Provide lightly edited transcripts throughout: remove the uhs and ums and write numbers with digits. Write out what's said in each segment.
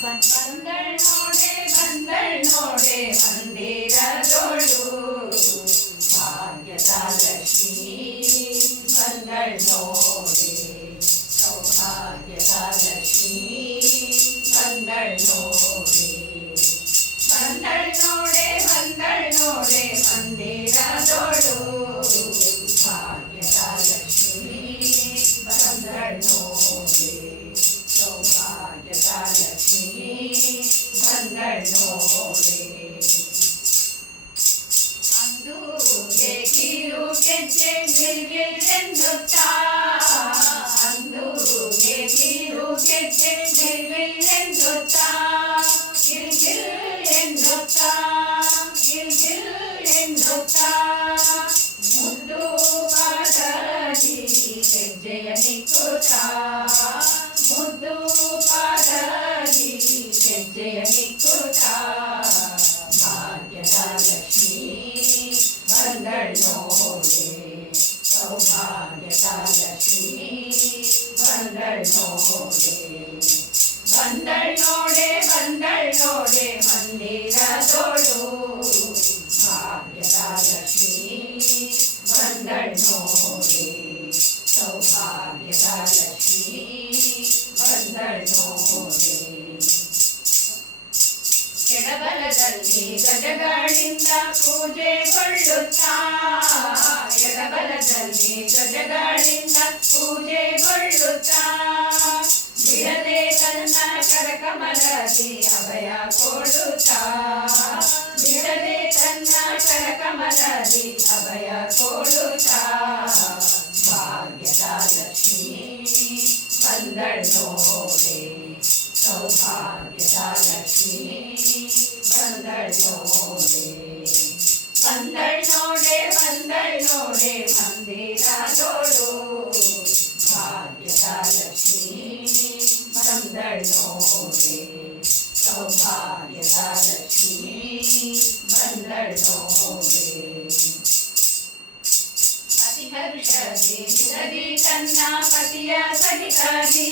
ಬಂದಳ್ ನೋಡೆ ಮಂದಿರದೋಳು ಭಾಗ್ಯದ ಲಕ್ಷ್ಮೀ ಬಂದಳ್ ನೋಡೆ ಸೌಭಾಗ್ಯದ ಲಕ್ಷ್ಮೀ ಬಂದಳ್ ನೋಡೆ ಮಂದಿರದೋಳು ಭಾಗ್ಯದ ಲಕ್ಷ್ಮೀ ಬಂದಳ್ ನೋಡೆ ಸೌಭಾಗ್ಯದ ಲಕ್ಷ್ಮೀ ಬಂದಳ್ ನೋಡೆ ಅಂದು ಕಿರು ಗೆಜ್ಜೆ ಗಿಲ್ಗಿಲ್ಲೆನ್ನುತ್ತಾ ಅಂದು ಕಿರು ಗೆಜ್ಜೆ ಗಿಲ್ಗಿಲ್ಲೆನ್ನುತ್ತಾ ಗಿಲ್ಗಿಲ್ ಎನ್ನುತ್ತಾ ಗಿಲ್ಗಿಲ್ ಎನ್ನುತ್ತಾ ಮುದ್ದು ಪಾದದಿ ಹೆಜ್ಜೆಯ ನಿಕ್ಕುತ್ತಾ ಮುದ್ದು ಪಾದದಿ ಹೆಜ್ಜೆಯ ನಿಕ್ಕುತ್ತಾ ಭಾಗ್ಯದ ಲಕ್ಷ್ಮೀ ಬಂದಳ್ ನೋಡೆ ಸೌಭಾಗ್ಯದ ಲಕ್ಷ್ಮೀ ಬಂದಳ್ ನೋಡೆ ಮಂದಿರದೋಳು ಭಾಗ್ಯದ ಲಕ್ಷ್ಮೀ ಬಂದಳ್ ನೋಡೆ ಸೌಭಾಗ್ಯದ ಲಕ್ಷ್ಮೀ ಬಂದಳ್ ನೋಡೆ ಎಡಬಲದಲ್ಲಿ ಗಜಗಳಿಂದ ಪೂಜೆಗೊಳ್ಳುತ್ತಾ ಎಡಬಲದಲ್ಲಿ ಗಜಗಳಿಂದ ಪೂಜೆಗೊಳ್ಳುತ್ತಾ ಬಿಡದೆ ತನ್ನ ಕರಕಮಲದಿ ಅಭಯ ಕೊಡುತ್ತಾ ಬಿಡದೆ ತನ್ನ ಕರಕಮಲದಿ ಅಭಯ ಕೊಡುತ್ತಾ ಭಾಗ್ಯದ ಲಕ್ಷ್ಮೀ ಬಂದಳ್ ನೋಡೆ ಸೌಭಾಗ್ಯದ ಲಕ್ಷ್ಮೀ ಬಂದಳ್ ನೋಡೆ ಮಂದಿರದೋಳು ಭಾಗ್ಯದ ಲಕ್ಷ್ಮೀ ಬಂದಳ್ ನೋಡೆ ಸೌಭಾಗ್ಯದ ಲಕ್ಷ್ಮೀ ಬಂದಳ್ ನೋಡೆ ಅತಿ ಹರ್ಷದಿ ಮಿಡದಿ ತನ್ನ ಪತಿಯ ಸಹಿತದಿ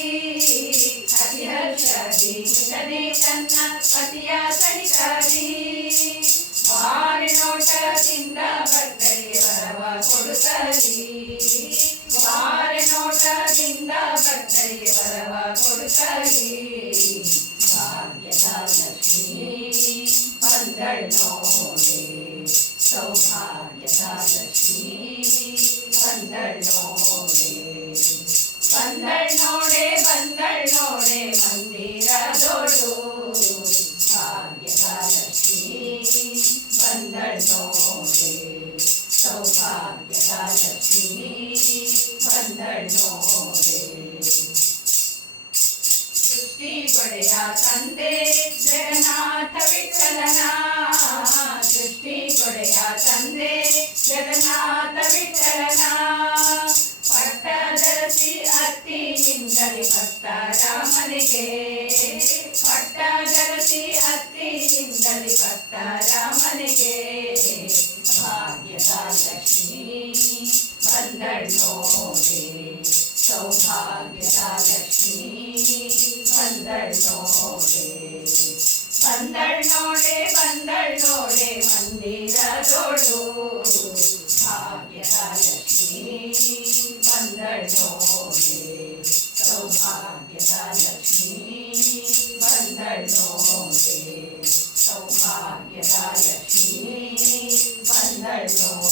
ಅತಿ ಹರ್ಷದಿ ಮಿಡದಿ ತನ್ನ ಪತಿಯ ಸಹಿತದಿ ವಾರಿ ನೋಟದಿಂದ ಭಕ್ತರಿಗೆ ವರವ ಕೊಡುತ್ತಲಿ ವಾರಿ ನೋಟದಿಂದ ಭಕ್ತರಿಗೆ ವರವ ಕೊಡುತ್ತಲಿ ಭಾಗ್ಯದ ಲಕ್ಷ್ಮೀ ಬಂದಳ್ ನೋಡೆ ಸೌಭಾಗ್ಯದ ಲಕ್ಷ್ಮೀ ಬಂದಳ್ ನೋಡೆ ಮಂದಿರದೋಳು ಭಾಗ್ಯದ ಲಕ್ಷ್ಮೀ ಬಂದಳ್ ನೋಡೆ ಸೌಭಾಗ್ಯದ ಲಕ್ಷ್ಮೀ ಬಂದಳ್ ನೋಡೆ ಸೃಷ್ಟಿ ಗೊಡೆಯ ತಂದೆ ಜಗನ್ನಾಥ ವಿಠಲನ ಸೃಷ್ಟಿ ಗೊಡೆಯ ತಂದೆ ಜಗನ್ನಾಥ ವಿಠಲನ ಪಟ್ಟದರಸಿ ಅತ್ತಿಯಿಂದಲಿ ಭಕ್ತ ರಾಮನಿಗೆ ಪಟ್ಟದರಸಿ ಅತ್ತಿಯಿಂದಲಿ ಭಕ್ತ ರಾಮನಿಗೆ ಭಾಗ್ಯದ ಲಕ್ಷ್ಮೀ ಬಂದಳ್ ನೋಡೆ ಸೌಭಾಗ್ಯದ ಲಕ್ಷ್ಮೀ ಬಂದಳ್ ನೋಡೆ ಮಂದಿರದೋಳು ಭಾಗ್ಯದ ಲಕ್ಷ್ಮೀ ಬಂದಳ್ ನೋಡೆ ಸೌಭಾಗ್ಯದ ಲಕ್ಷ್ಮೀ ಬಂದಳ್ ನೋಡೆ ಸೌಭಾಗ್ಯದ ಲಕ್ಷ್ಮೀ ಬಂದಳ್ ನೋಡೆ